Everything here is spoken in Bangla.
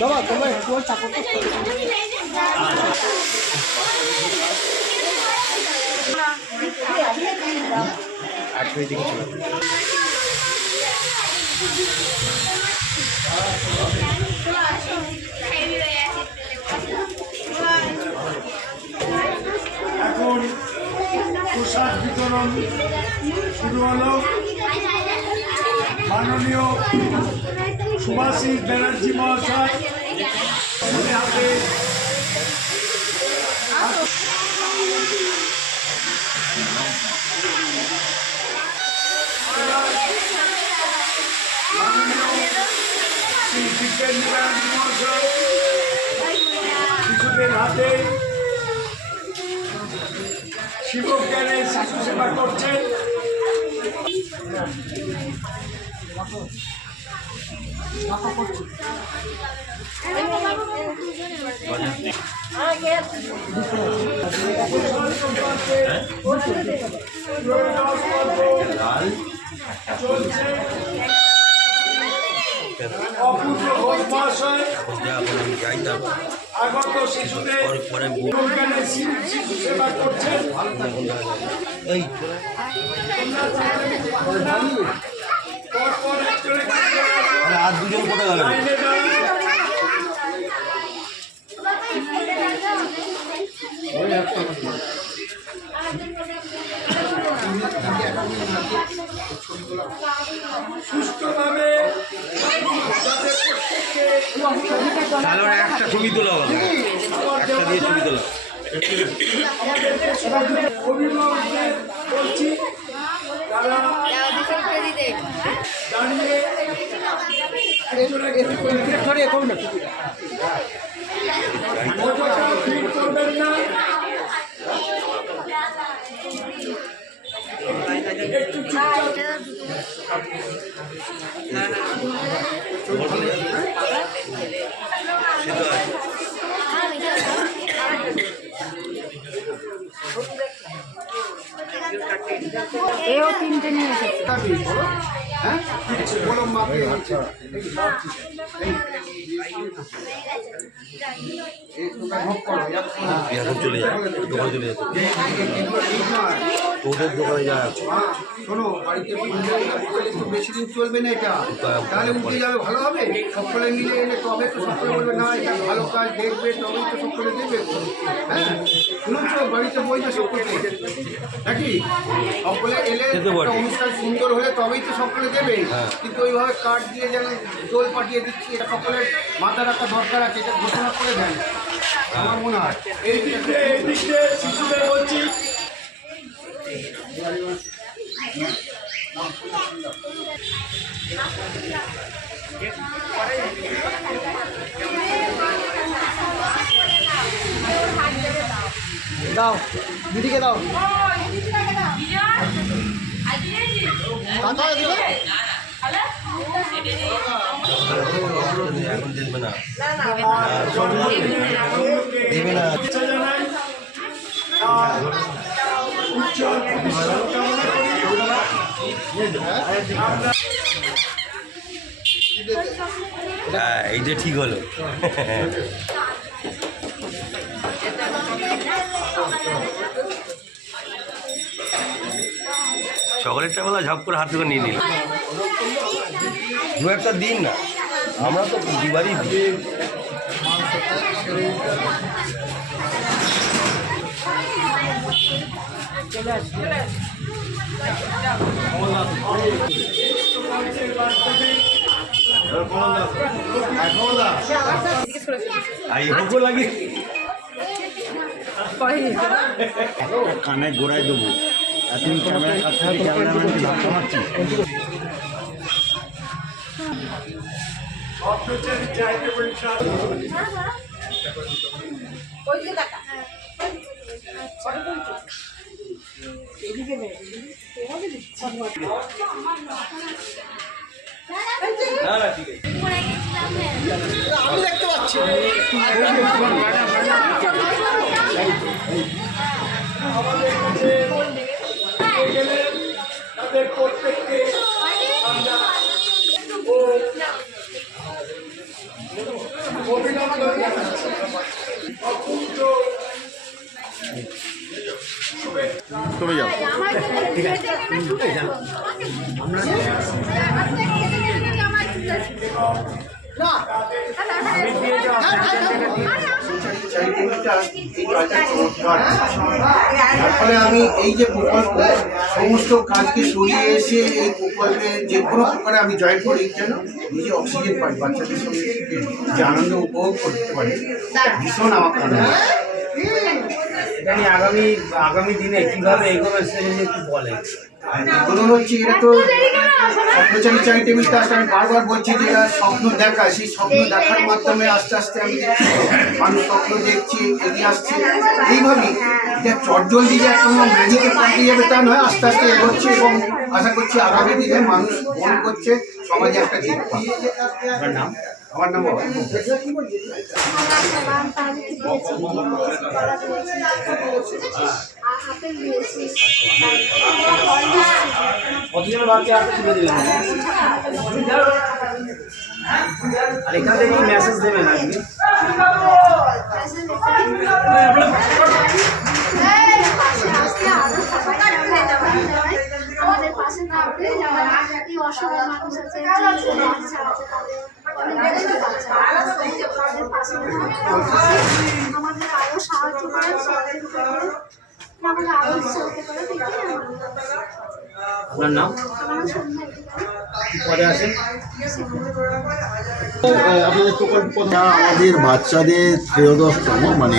বাবা তোমরা একটু সাপোর্ট এখন প্রসাদ বিতরণ শুরু হলো। মাননীয় সুভাষিস ব্যানার্জি মহাশয় হাতে শিশুদের হাতে শিবজ্ঞানের শিশু সেবা করছেন। চলছে অপূর্ব ঘোষ মহাশয় আগত শিশুদের শিশু সেবা করছেন। আর দুজন কোথায় গেল? সুষ্ঠুভাবে একটা ছবি তোলা হবে, একটা দিয়ে ছবি তোলা। অভিভাবকদের বলছি তারা দাঁড়িয়ে ভিড় করবেন না। একটু চুপচাপ এও তিনটে নিয়ে এসেছে। হ্যাঁ বলো মাকে চলে যায় দোকানে, চলে যেত ওদের দোকানে যায়। শোনো বাড়িতে একটু বেশি দিন চলবে না এটা, তাহলে উঠে যাবে, ভালো হবে। সকলে মিলে এলে তবে তো সকলে বলবে না এটা ভালো কাজ দেখবে, তবেই তো সকলে দেবে। হ্যাঁ শুনুন তো, বাড়িতে বইবে সকলে নাকি, সকলে এলে একটা অনুষ্ঠান সুন্দর হলে তবেই তো সকলে দেবে। কিন্তু ওইভাবে কার্ড দিয়ে যেন দোল পাঠিয়ে দিচ্ছি, এটা সকলের মাথা রাখা দরকার আছে, এটা ঘোষণা করে দেন আমার মনে হয়। এই দিক দিয়ে শিশুদের বলছি দাও দিদিকে দাও। এখন দেখবে না, দেবে না। হ্যাঁ এই যে ঠিক হলো। সকলেরটা বেলা ঝপ করে হাত থেকে নিয়ে নিল। দু একটা দিন না, আমরা তো প্রতিবারই দিই। কানে গোড়ায় দেবো, তুমি ক্যামেরা কাছে ক্যামেরাম্যানকে ধাক্কা মারছিস। এদিকে না না ঠিক আছে। আমি দেখতে পাচ্ছি। তাদের প্রত্যেককে আমরা অভিনন্দন জানাচ্ছি। অকুণ্ঠ চলে যাও। না তার ফলে আমি এই যে প্রকল্প সমস্ত কাজকে সরিয়ে এসে এই প্রকল্পে যে কোনো প্রকারে আমি জয়েন করি যেন নিজে অক্সিজেন পাই, বাচ্চাদের সঙ্গে যে আনন্দ উপভোগ করতে পারি, ভীষণ আমার আনন্দ। এটা নিয়ে আগামী দিনে কিভাবে এগোবে সেটা নিয়ে একটু বলেন। এগুলো হচ্ছে এটা তো স্বপ্নচারী চ্যারিটেবল ট্রাস্ট, আমি বারবার বলছি যে এরা স্বপ্ন দেখা, সেই স্বপ্ন দেখার মাধ্যমে আস্তে আস্তে আমি মানুষ স্বপ্ন দেখছি, এগিয়ে আসছে। এইভাবেই এটা চটজলদি যে কোনো ম্যাজিকে পাল্টে যাবে তা নয়, আস্তে আস্তে এগোচ্ছে এবং আশা করছি আগামী দিনে মানুষ গ্রহণ করছে, সমাজে একটা দিক পাবে। আপনার নাম? আমার নাম অবাক। কতজন বাচ্চা আপনি তুলে দেবেন? আর এখান থেকে কি মেসেজ দেবেন আজকে? আমাদের পাশে থাকবে যারা অসহায় মানুষ আছে, বাচ্চা আছে, তাদের পাশে আমাদের আরো সাহায্য করে, আমাদের আরো চলতে পারে। আপনার নাম? আমার সন্ধ্যা কি পদে আছেন? আপনাদের প্রকল্প আমাদের বাচ্চাদের 13তম মানে